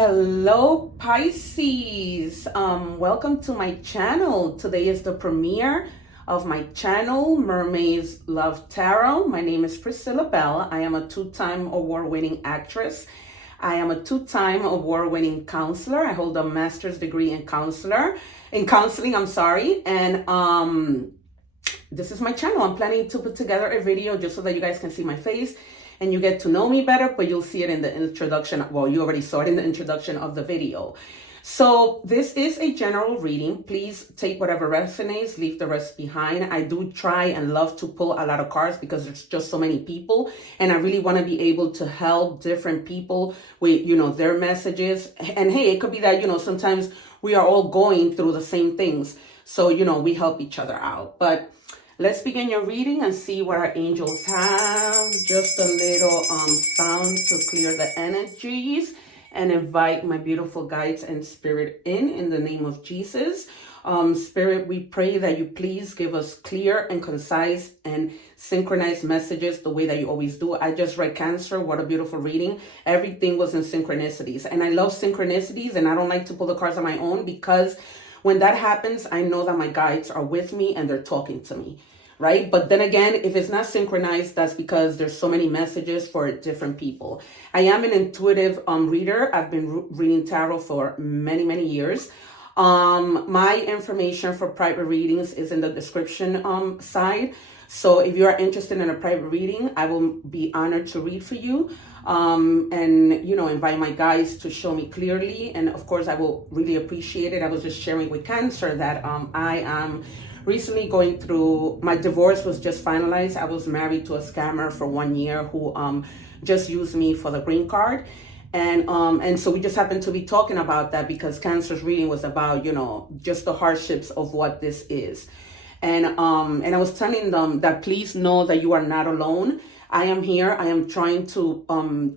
Hello Pisces, welcome to my channel. Today is the premiere of my channel, Mermaids Love Tarot. My name is Priscilla Bell. I am a two-time award-winning actress. I am a two-time award-winning counselor. I hold a master's degree in counseling, and this is my channel. I'm planning to put together a video just so that you guys can see my face and you get to know me better, but you'll see it in the introduction. Well, you already saw it in the introduction of the video. So this is a general reading. Please take whatever resonates, leave the rest behind. I do try and love to pull a lot of cards because there's just so many people, and I really want to be able to help different people with, their messages. And hey, it could be that, sometimes we are all going through the same things. So, we help each other out. But let's begin your reading and see what our angels have. Just a little sound to clear the energies and invite my beautiful guides and spirit in the name of Jesus. Spirit, we pray that you please give us clear and concise and synchronized messages the way that you always do. I just read Cancer. What a beautiful reading. Everything was in synchronicities. And I love synchronicities, and I don't like to pull the cards on my own because when that happens, I know that my guides are with me and they're talking to me, right? But then again, if it's not synchronized, that's because there's so many messages for different people. I am an intuitive reader. I've been reading tarot for many, many years. My information for private readings is in the description side. So if you are interested in a private reading, I will be honored to read for you. And invite my guides to show me clearly. And of course, I will really appreciate it. I was just sharing with Cancer that I am recently going through, my divorce was just finalized. I was married to a scammer for 1 year who just used me for the green card. And so we just happened to be talking about that because Cancer's reading was about, just the hardships of what this is. And I was telling them that please know that you are not alone. I am here. I am trying to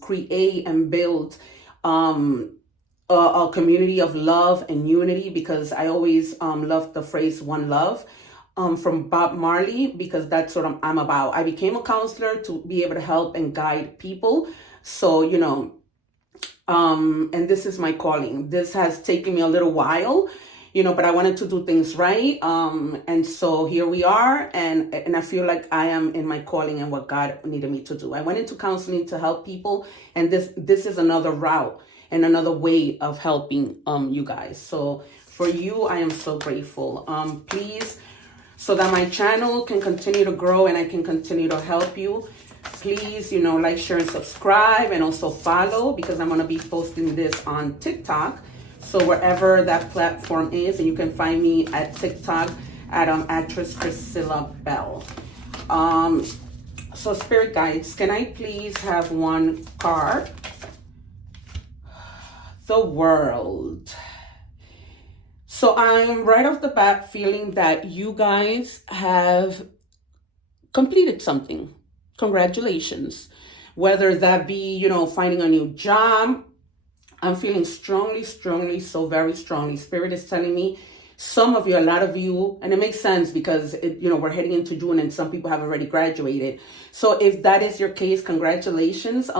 create and build a community of love and unity, because I always love the phrase "one love" from Bob Marley, because that's what I'm about. I became a counselor to be able to help and guide people. So, and this is my calling. This has taken me a little while, but I wanted to do things right. And so here we are. And I feel like I am in my calling and what God needed me to do. I went into counseling to help people. And this is another route and another way of helping you guys. So for you, I am so grateful. Please, so that my channel can continue to grow and I can continue to help you, please, like, share, and subscribe, and also follow, because I'm going to be posting this on TikTok. So wherever that platform is, and you can find me at TikTok at actress Priscilla Bell. So spirit guides, can I please have one card? The World. So I'm right off the bat feeling that you guys have completed something. Congratulations. Whether that be, finding a new job. I'm feeling strongly, so very strongly. Spirit is telling me some of you, a lot of you, and it makes sense because, we're heading into June and some people have already graduated. So if that is your case, congratulations.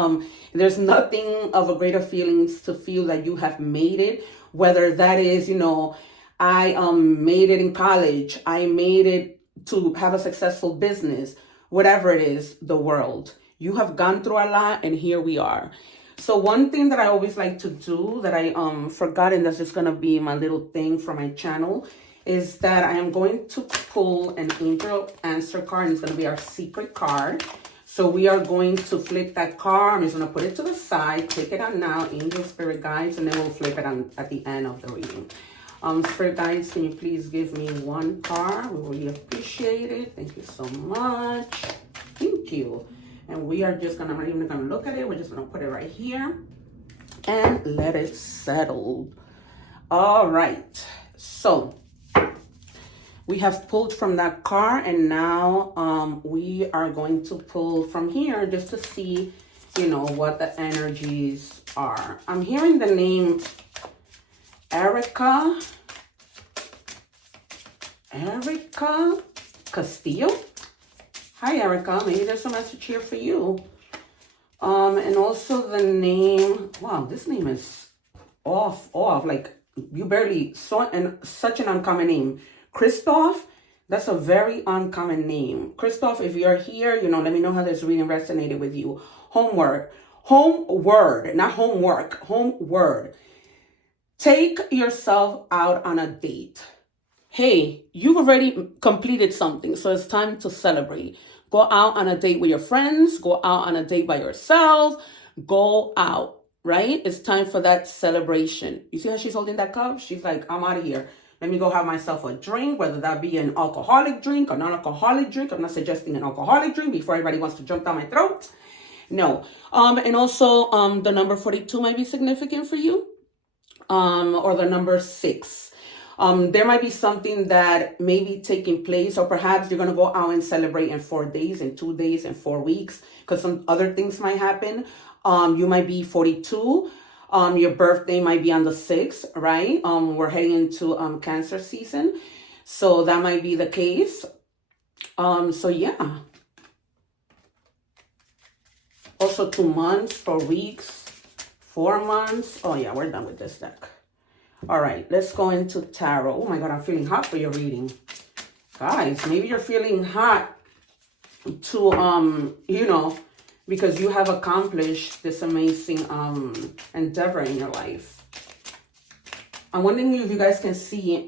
There's nothing of a greater feelings to feel that you have made it, whether that is, I made it in college, I made it to have a successful business, whatever it is, the world. You have gone through a lot, and here we are. So one thing that I always like to do that I forgot, and that's just going to be my little thing for my channel, is that I am going to pull an angel answer card, and it's going to be our secret card. So we are going to flip that card. I'm just going to put it to the side, take it out now, angel, spirit guides, and then we'll flip it on at the end of the reading. Spirit guides, can you please give me one card? We really appreciate it. Thank you so much. Thank you. And we are just gonna, I'm not even gonna look at it. We're just gonna put it right here and let it settle. All right. So we have pulled from that card, and now we are going to pull from here just to see, what the energies are. I'm hearing the name Erica Castillo. Hi, Erica. Maybe there's a message here for you. And also the name, wow, this name is off. Like you barely saw, and such an uncommon name. Christoph, that's a very uncommon name. Christoph, if you're here, you know, let me know how this reading resonated with you. Homeward, not homework, homeward. Take yourself out on a date. Hey, you've already completed something, so it's time to celebrate. Go out on a date with your friends, go out on a date by yourself, go out, right? It's time for that celebration. You see how she's holding that cup? She's like, I'm out of here. Let me go have myself a drink, whether that be an alcoholic drink or non-alcoholic drink. I'm not suggesting an alcoholic drink before everybody wants to jump down my throat. No. And also, the number 42 might be significant for you. Or the number 6. There might be something that may be taking place, or perhaps you're going to go out and celebrate in 4 days, in 2 days, in 4 weeks, because some other things might happen. You might be 42. Your birthday might be on the 6th, right? We're heading into Cancer season. So that might be the case. So yeah. Also 2 months, 4 weeks, 4 months. Oh yeah, we're done with this deck. All right, let's go into tarot. Oh my God, I'm feeling hot for your reading. Guys, maybe you're feeling hot to, you know, because you have accomplished this amazing endeavor in your life. I'm wondering if you guys can see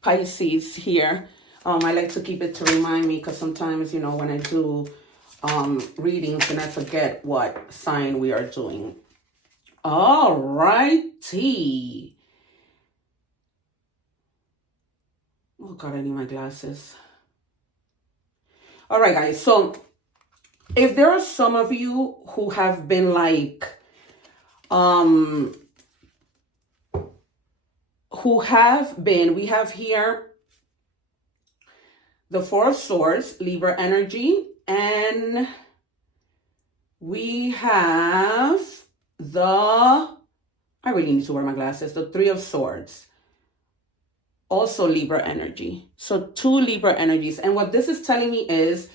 Pisces here. I like to keep it to remind me, because sometimes, you know, when I do readings and I forget what sign we are doing. All righty. Oh God, I need my glasses. All right, guys. So if there are some of you who have been like, we have here the 4 of Swords, Libra energy, and we have I really need to wear my glasses, the 3 of Swords, also Libra energy. So 2 Libra energies. And what this is telling me is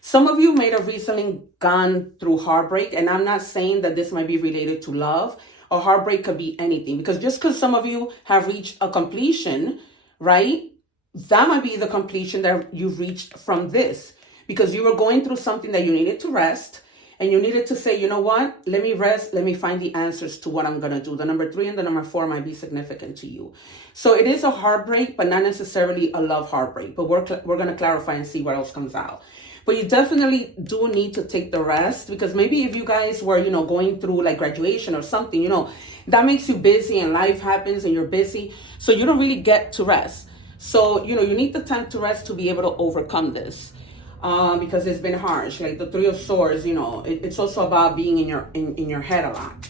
some of you may have recently gone through heartbreak, and I'm not saying that this might be related to love. Or heartbreak could be anything, because just because some of you have reached a completion, right, that might be the completion that you've reached from this, because you were going through something that you needed to rest. And you needed to say, you know what? Let me rest. Let me find the answers to what I'm going to do. The number 3 and the number 4 might be significant to you. So it is a heartbreak, but not necessarily a love heartbreak. But we're going to clarify and see what else comes out. But you definitely do need to take the rest, because maybe if you guys were, you know, going through like graduation or something, you know, that makes you busy and life happens and you're busy. So you don't really get to rest. So, you know, you need the time to rest to be able to overcome this. Because it's been harsh. Like the 3 of Swords, you know, it's also about being in your head a lot.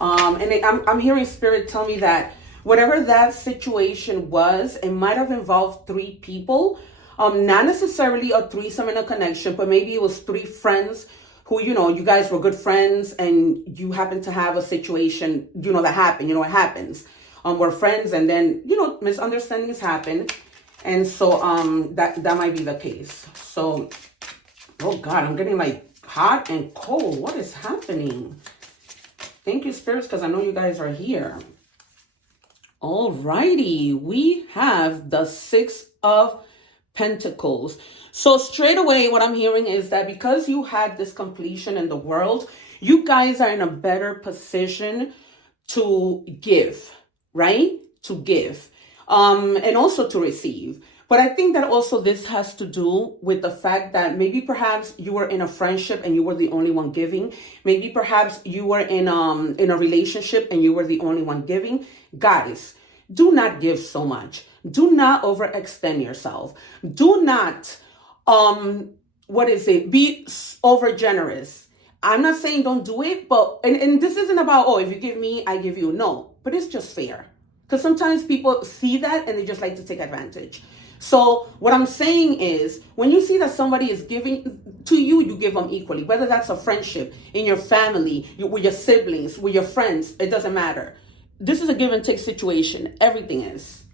And I'm hearing Spirit tell me that whatever that situation was, it might have involved 3 people. Not necessarily a threesome in a connection, but maybe it was 3 friends who, you know, you guys were good friends and you happen to have a situation, you know, that happened. You know, it happens. We're friends, and then, you know, misunderstandings happen. And so that might be the case. So, oh God, I'm getting like hot and cold. What is happening? Thank you, spirits, because I know you guys are here. All righty, we have the 6 of Pentacles. So straight away, what I'm hearing is that because you had this completion in the world, you guys are in a better position to give, right? To give. And also to receive. But I think that also this has to do with the fact that maybe perhaps you were in a friendship and you were the only one giving. Maybe perhaps you were in a relationship and you were the only one giving. Guys, do not give so much. Do not overextend yourself. Do not, be over generous. I'm not saying don't do it, but, and this isn't about, oh, if you give me, I give you. No, but it's just fair. Because sometimes people see that and they just like to take advantage. So what I'm saying is, when you see that somebody is giving to you, you give them equally. Whether that's a friendship, in your family, with your siblings, with your friends, it doesn't matter. This is a give and take situation. Everything is.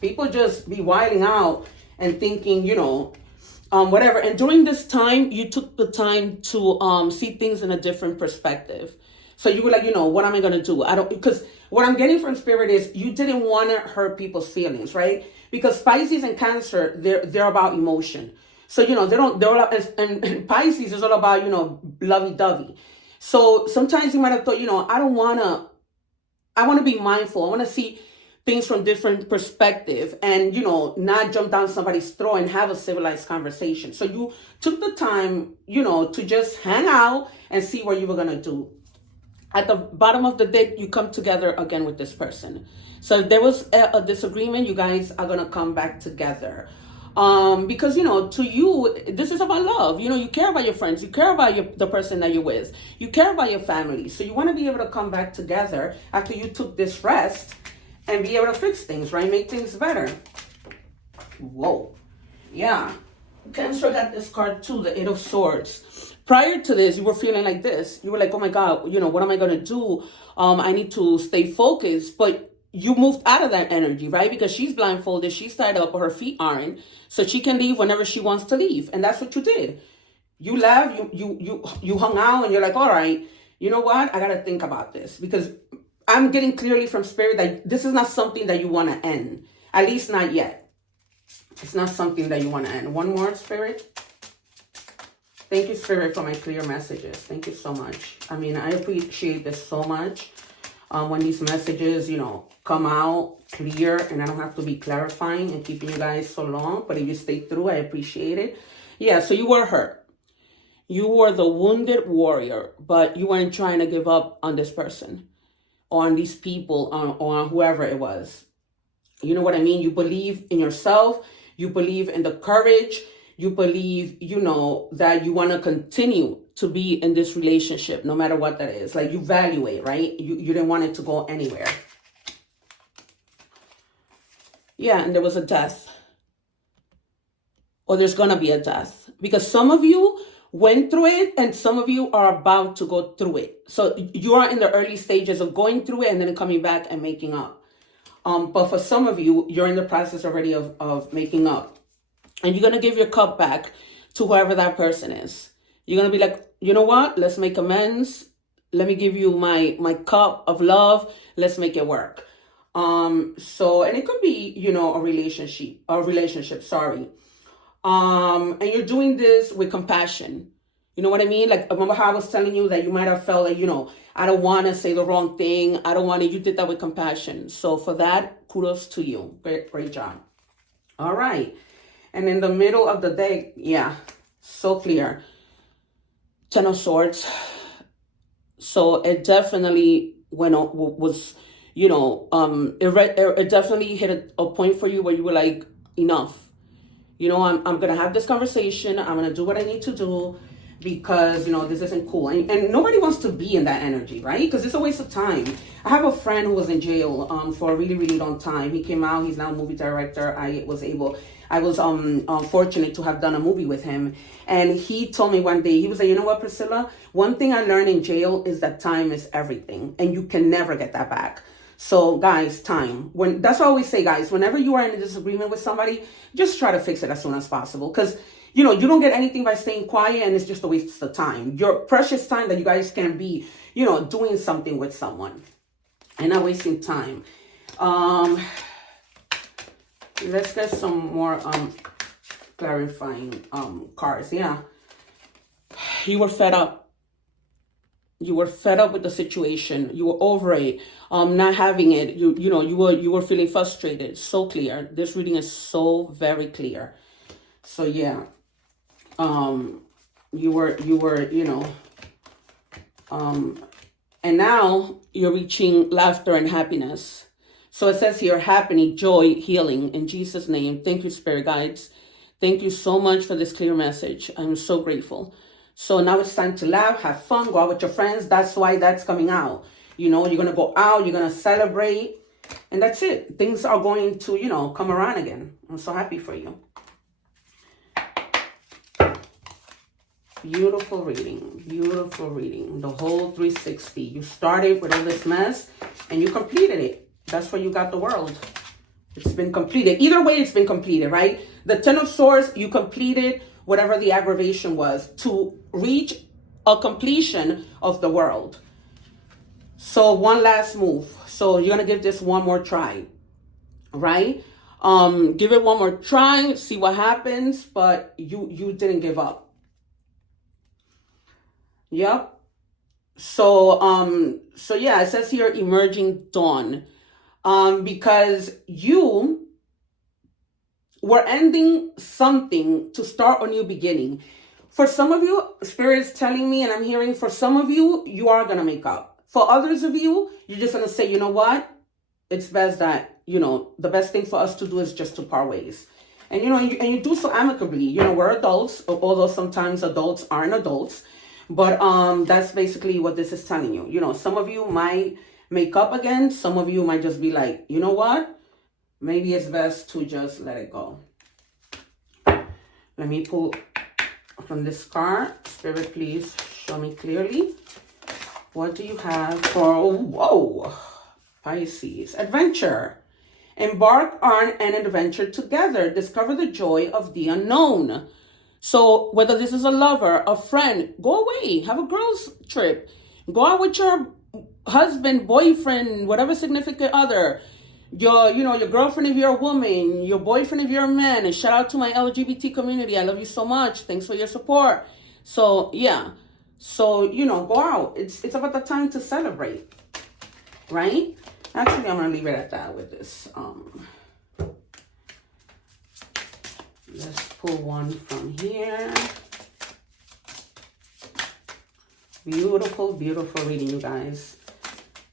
People just be wilding out and thinking, you know, whatever. And during this time, you took the time to see things in a different perspective. So you were like, what am I going to do? Because what I'm getting from Spirit is you didn't want to hurt people's feelings, right? Because Pisces and Cancer, they're about emotion. So, and Pisces is all about, lovey-dovey. So sometimes you might have thought, I want to be mindful. I want to see things from different perspective and, not jump down somebody's throat and have a civilized conversation. So you took the time, to just hang out and see what you were going to do. At the bottom of the deck, you come together again with this person. So if there was a disagreement, you guys are going to come back together. Because, to you, this is about love. You care about your friends. You care about the person that you're with. You care about your family. So you want to be able to come back together after you took this rest and be able to fix things, right? Make things better. Whoa. Yeah. Cancer got this card too, the Eight of Swords. Prior to this, you were feeling like this. You were like, oh my God, what am I going to do? I need to stay focused. But you moved out of that energy, right? Because she's blindfolded, she's tied up, but her feet aren't. So she can leave whenever she wants to leave. And that's what you did. You left, you hung out, and you're like, all right, you know what? I got to think about this. Because I'm getting clearly from Spirit that this is not something that you want to end. At least not yet. It's not something that you want to end. One more, Spirit. Thank you, Spirit, for my clear messages. Thank you so much. I appreciate this so much. When these messages, come out clear and I don't have to be clarifying and keeping you guys so long. But if you stay through, I appreciate it. Yeah, so you were hurt. You were the wounded warrior, but you weren't trying to give up on this person or on these people or on whoever it was. You know what I mean? You believe in yourself. You believe in the courage. You believe, that you want to continue to be in this relationship, no matter what that is. Like, you value it, right? You didn't want it to go anywhere. Yeah, and there was a death. Or there's going to be a death. Because some of you went through it and some of you are about to go through it. So you are in the early stages of going through it and then coming back and making up. But for some of you, you're in the process already of making up. And you're going to give your cup back to whoever that person is. You're going to be like, you know what? Let's make amends. Let me give you my cup of love. Let's make it work. And it could be, a relationship, sorry. And you're doing this with compassion. You know what I mean? Like, remember how I was telling you that you might have felt like, I don't want to say the wrong thing. I don't want to, you did that with compassion. So for that, kudos to you. Great job. All right. And in the middle of the deck, yeah, so clear. Ten of Swords. So it definitely it definitely hit a point for you where you were like, enough. I'm going to have this conversation. I'm going to do what I need to do because, this isn't cool. And nobody wants to be in that energy, right? Because it's a waste of time. I have a friend who was in jail for a really, really long time. He came out. He's now a movie director. I was fortunate to have done a movie with him. And he told me one day, he was like, you know what, Priscilla? One thing I learned in jail is that time is everything. And you can never get that back. So guys, time. That's what I always say, guys. Whenever you are in a disagreement with somebody, just try to fix it as soon as possible. Because, you don't get anything by staying quiet and it's just a waste of time. Your precious time that you guys can be, doing something with someone. And not wasting time. Let's get some more clarifying cards. Yeah. You were fed up. You were fed up with the situation. You were over it. Not having it. You were feeling frustrated. So clear. This reading is so very clear. So yeah. You were, and now you're reaching laughter and happiness. So it says here, happiness, joy, healing, in Jesus' name. Thank you, Spirit Guides. Thank you so much for this clear message. I'm so grateful. So now it's time to laugh, have fun, go out with your friends. That's why that's coming out. You're going to go out, you're going to celebrate, and that's it. Things are going to, come around again. I'm so happy for you. Beautiful reading. Beautiful reading. The whole 360. You started with all this mess, and you completed it. That's where you got the world. It's been completed. Either way, it's been completed, right? The Ten of Swords, you completed whatever the aggravation was to reach a completion of the world. So one last move. So you're going to give this one more try, right? Give it one more try, see what happens, but you didn't give up. Yep. So yeah, it says here emerging dawn. Because you were ending something to start a new beginning. For some of you, Spirit is telling me, and I'm hearing for some of you, you are going to make up. For others of you, you're just going to say, you know what? It's best that, the best thing for us to do is just to part ways. And, and you do so amicably. We're adults, although sometimes adults aren't adults. But that's basically what this is telling you. Some of you might make up again. Some of you might just be like, you know what? Maybe it's best to just let it go. Let me pull from this card. Spirit, please show me clearly. What do you have for, whoa, Pisces? Adventure. Embark on an adventure together. Discover the joy of the unknown. So whether this is a lover, a friend, go away. Have a girls' trip. Go out with your husband, boyfriend, whatever significant other. Your girlfriend if you're a woman, your boyfriend if you're a man. And shout out to my LGBT community. I love you so much. Thanks for your support. So yeah. So, go out. It's about the time to celebrate. Right? Actually, I'm gonna leave it at that with this. Let's pull one from here. Beautiful, beautiful reading, you guys.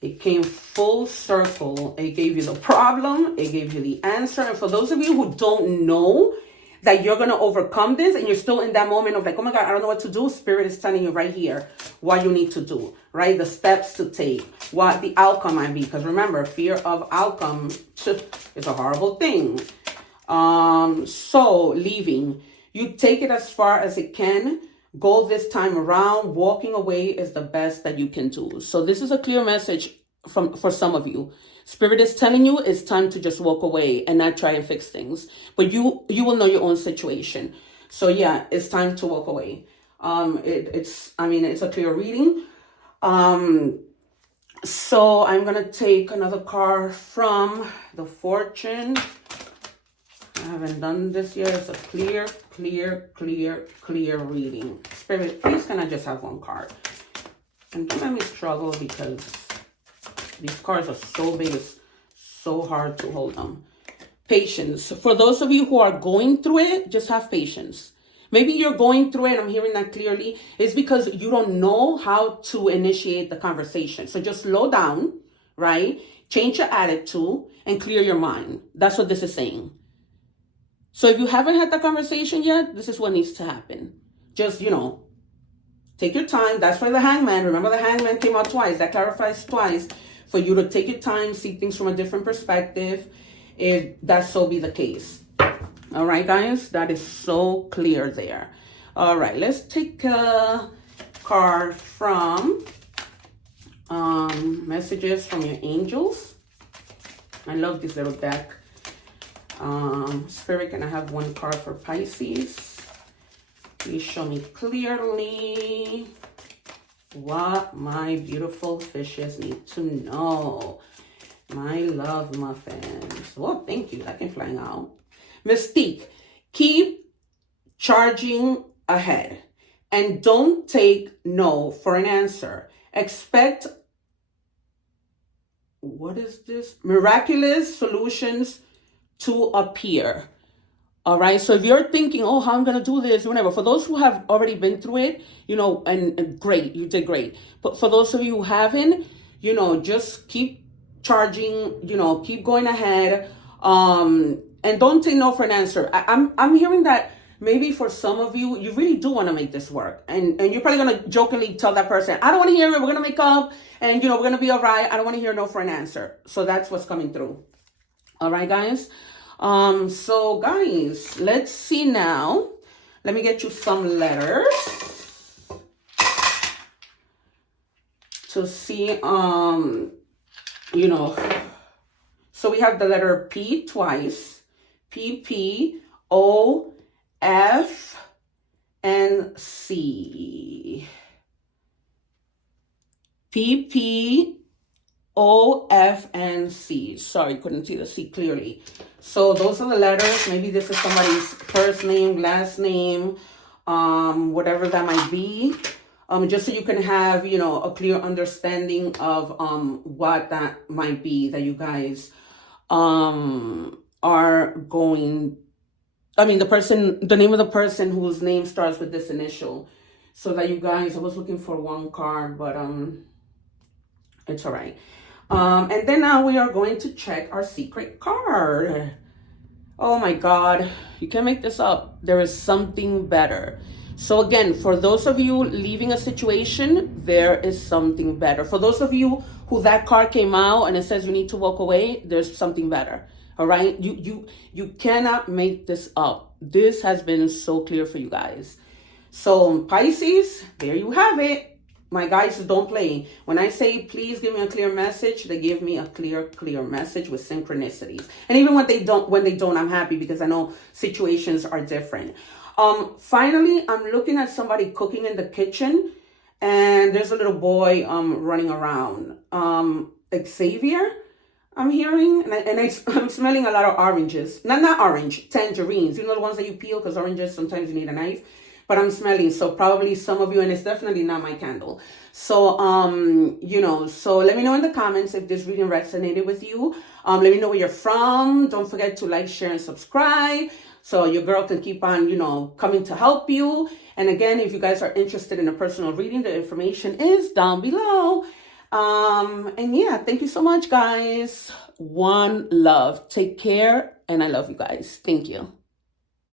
It came full circle. It gave you the problem. It gave you the answer. And for those of you who don't know that you're going to overcome this and you're still in that moment of like, oh my God, I don't know what to do. Spirit is telling you right here what you need to do, right? The steps to take, what the outcome might be. Because remember, fear of outcome is a horrible thing. So leaving, you take it as far as it can. Go this time around. Walking away is the best that you can do. So this is a clear message for some of you. Spirit is telling you it's time to just walk away and not try and fix things. But you will know your own situation. So yeah, it's time to walk away. It's a clear reading. So I'm gonna take another card from the Fortune. I haven't done this yet. It's a clear reading. Spirit, please can I just have one card? And don't let me struggle because these cards are so big. It's so hard to hold them. Patience. For those of you who are going through it, just have patience. Maybe you're going through it, and I'm hearing that clearly. It's because you don't know how to initiate the conversation. So just slow down, right? Change your attitude and clear your mind. That's what this is saying. So if you haven't had the conversation yet, this is what needs to happen. Just, take your time. That's why the Hangman, remember the Hangman came out twice. That clarifies twice for you to take your time, see things from a different perspective, if that so be the case. All right, guys, that is so clear there. All right, let's take a card from messages from your angels. I love this little deck. Spirit, can I have one card for Pisces? Please show me clearly what my beautiful fishes need to know. My love muffins. Well, thank you. That came flying out. Mystique, keep charging ahead and don't take no for an answer. Expect, what is this? Miraculous solutions to appear. All right. So if you're thinking, oh, how I'm going to do this, whatever, for those who have already been through it, and great, you did great. But for those of you who haven't, just keep charging, keep going ahead. And don't take no for an answer. I'm hearing that maybe for some of you, you really do want to make this work. And you're probably going to jokingly tell that person, I don't want to hear it. We're going to make up and, we're going to be all right. I don't want to hear no for an answer. So that's what's coming through. All right, guys. So guys, let's see now. Let me get you some letters to see, so we have the letter P twice, P, P, O, F, and C. P, P, O, F, and C. Sorry, couldn't see the C clearly. So those are the letters. Maybe this is somebody's first name, last name, whatever that might be. Just so you can have, you know, a clear understanding of what that might be that you guys are going. I mean, the name of the person whose name starts with this initial. So that you guys, I was looking for one card, but it's all right. And then now we are going to check our secret card. Oh my God, you can't make this up. There is something better. So again, for those of you leaving a situation, there is something better. For those of you who that card came out and it says you need to walk away, there's something better. All right, you cannot make this up. This has been so clear for you guys. So Pisces, there you have it. My guys, don't play. When I say, please give me a clear message, they give me a clear message with synchronicities. And even when they don't, I'm happy because I know situations are different. Finally, I'm looking at somebody cooking in the kitchen and there's a little boy running around. Xavier, I'm hearing, and I'm smelling a lot of oranges. Not orange, tangerines. You know the ones that you peel because oranges, sometimes you need a knife. But I'm smelling, so probably some of you, and it's definitely not my candle. So, you know, so let me know in the comments if this reading resonated with you. Let me know where you're from. Don't forget to like, share, and subscribe so your girl can keep on, you know, coming to help you. And again, if you guys are interested in a personal reading, the information is down below. And yeah, thank you so much, guys. One love. Take care, and I love you guys. Thank you.